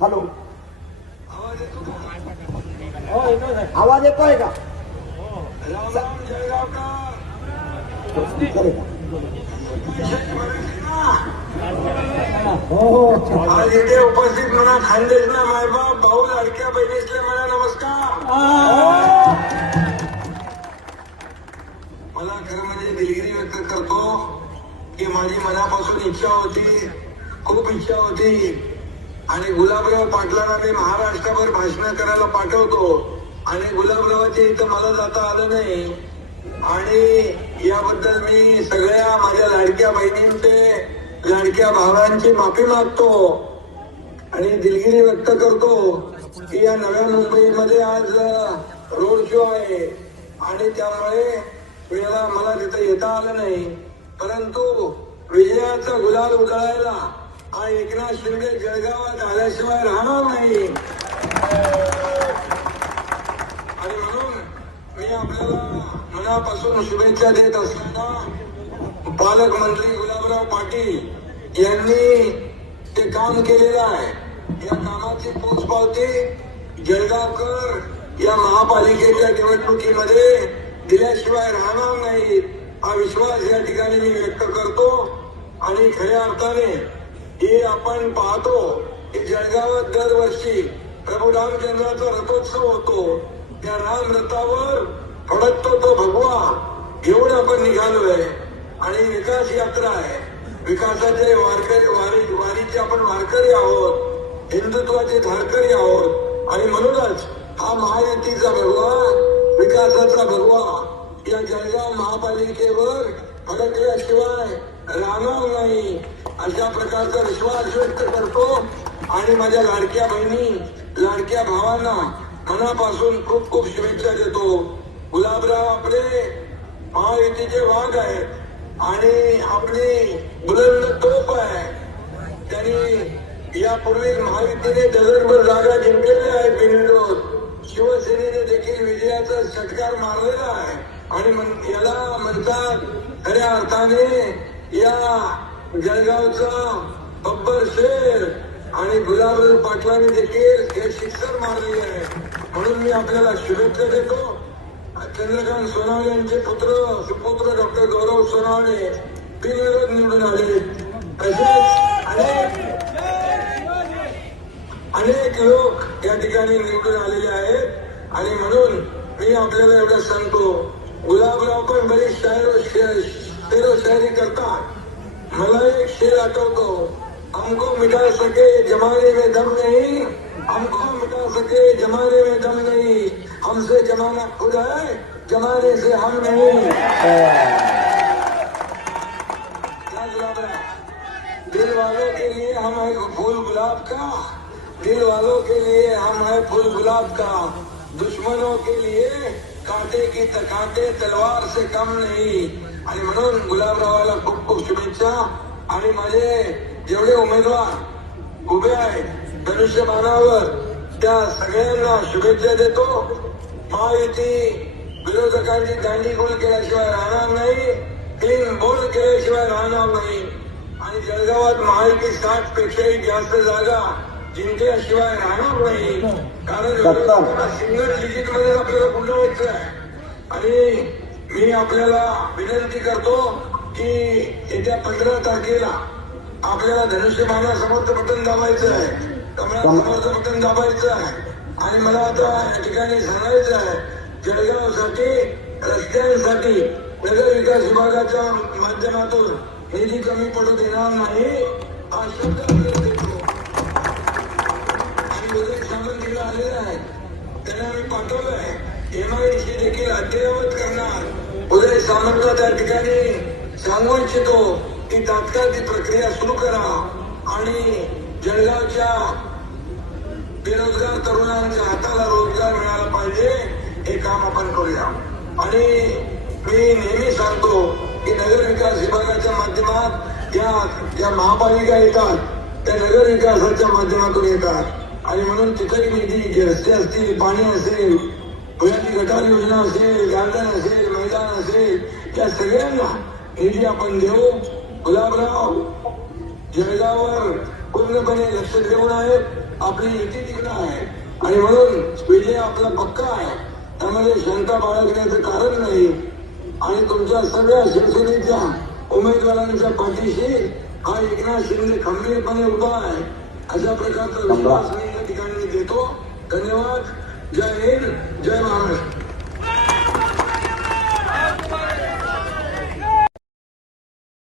Hello, आवाज येतोय का? स्पीकर आहे का? हो, आज इथे उपस्थित म्हणा खानदेश ना मायबाप भाऊ लाडक्या बहिणीसले म्हणा नमस्कार. मला खरं म्हणजे दिलगिरी व्यक्त करतो की माझी मनापासून इच्छा होती, खूप इच्छा होती, आणि गुलाबराव पाटलांना मी महाराष्ट्रभर भाषण करायला पाठवतो आणि गुलाबरावाच्या इथं मला जाता आलं नाही, आणि याबद्दल मी सगळ्या माझ्या लाडक्या बहिणींचे, लाडक्या भावांची माफी मागतो आणि दिलगिरी व्यक्त करतो की या नव्या मुंबईमध्ये आज रोड शो आहे आणि त्यामुळे मला तिथं येता आलं नाही. परंतु विजयाचा गुलाल उधळायला हा एकनाथ शिंदे जळगावात आल्याशिवाय राहणार नाही, आणि म्हणून मी आपल्याला मनापासून शुभेच्छा देत असताना पालकमंत्री गुलाबराव पाटील यांनी ते काम केलेलं आहे. या कामाची पोचपावती जळगावकर या महापालिकेच्या निवडणुकीमध्ये दिल्याशिवाय राहणार नाही, हा विश्वास या ठिकाणी मी व्यक्त करतो. आणि खऱ्या अर्थाने हे आपण पाहतो की जळगावात दरवर्षी प्रभू रामचंद्राचा रथोत्सव होतो. त्या राम रथावर फडकतो तो भगवा घेऊन आपण निघालोय आणि विकास यात्रा आहे. विकासाचे वारीचे आपण वारकरी आहोत, हिंदुत्वाचे धारकरी आहोत, आणि म्हणूनच हा महायुतीचा भगवा, विकासाचा भगवा या जळगाव महापालिकेवर फडकल्याशिवाय राहणार नाही, अशा प्रकारचा विश्वास व्यक्त करतो. आणि माझ्या लाडक्या बहिणी, लाडक्या भावांना मनापासून खूप खूप शुभेच्छा देतो. गुलाबराव आपले महायुतीचे वाघ आहेत आणि आपली बुलंद तोफ आहे. त्यांनी यापूर्वी महायुतीने डझनभर जागा जिंकलेल्या आहेत बिनविरोध. शिवसेनेने देखील विजयाचा षटकार मारलेला आहे आणि याला म्हणतात खऱ्या अर्थाने या जळगावचा बब्बर शेर, आणि गुलाबराव पाटलांनी देखील हे शिक्षण मारले आहे. म्हणून मी आपल्याला शुभेच्छा देतो. चंद्रकांत सोनवणे यांचे सुपुत्र डॉक्टर गौरव सोनवणे बिनविरोध निवडून आले. तसेच अनेक लोक या ठिकाणी निवडून आलेले आहेत, आणि म्हणून मी आपल्याला एवढं सांगतो, गुलाबराव पण बरीच शायरी करतात. मला एक शेर आठवतो, हमको मिटा सके जमाने में दम नहीं, हमको मिटा सके जमाने में दम नहीं, हमसे जमाना खुद है, जमाने से हम नहीं. दिल वालों के लिए हम है फूल गुलाब का, दिल वालों के लिए हम है फूल गुलाब का, दुश्मनों के लिए कांटे की कांटे तलवार से कम नहीं. आणि म्हणून गुलाबरावाला खूप खूप शुभेच्छा. आणि माझे जेवढे उमेदवार उभे आहेत धनुष्यबाणावर त्या सगळ्यांना शुभेच्छा देतो. महायुती विरोधकांची दांडीगुळ केल्याशिवाय राहणार नाही, क्लीन बोल्ड केल्याशिवाय राहणार नाही, आणि जळगावात महायुती 60 पेक्षाही जास्त जागा जिंकल्याशिवाय राहणार नाही. कारण सिंगल डिजिट मध्ये आपल्याला गुंतवायचं आहे. आणि मी आपल्याला विनंती करतो की येत्या 15 तारखेला आपल्याला धनुष्यबाणा समोरचं बटन दाबायचं आहे, कमळा समोरचं बटन दाबायचं आहे. आणि मला आता या ठिकाणी सांगायचं आहे, जळगावसाठी रस्त्यांसाठी नगर विकास विभागाच्या माध्यमातून निधी कमी पडू देणार नाही, हा शब्द देतो. आणि उदय सामंत तिला आलेले आहेत, त्यांना मी पाठवलंय. MIDC देखील अद्ययावत करणार. उदय सामंतला त्या ठिकाणी सांगू इच्छितो की तात्काळ ती प्रक्रिया सुरू करा आणि जळगावच्या बेरोजगार तरुणांच्या हाताला रोजगार मिळाला पाहिजे, हे काम आपण करूया. आणि मी नेहमी सांगतो की नगर विकास विभागाच्या माध्यमात या महापालिका येतात, त्या नगर विकासाच्या माध्यमातून येतात, आणि म्हणून तिथेही निधी, रस्ते असतील, पाणी असेल, पुण्याची गटार योजना असेल, गार्डन असेल, मैदान असेल, या सगळ्यांना निधी आपण देऊ. गुलाबराव जळगाववर पूर्णपणे लक्ष देऊन आहेत. आपली युती तिकडे आहे आणि म्हणून विजय आपला पक्का आहे. त्यामध्ये शंका बाळगण्याचं कारण नाही आणि तुमच्या सगळ्या शिवसेनेच्या उमेदवारांच्या पाठीशी हा एकनाथ शिंदे खंबीरपणे उभा आहे. अशा प्रकारचा विश्वास मी या ठिकाणी देतो. धन्यवाद. जय हिंद, जय महाराष्ट्र.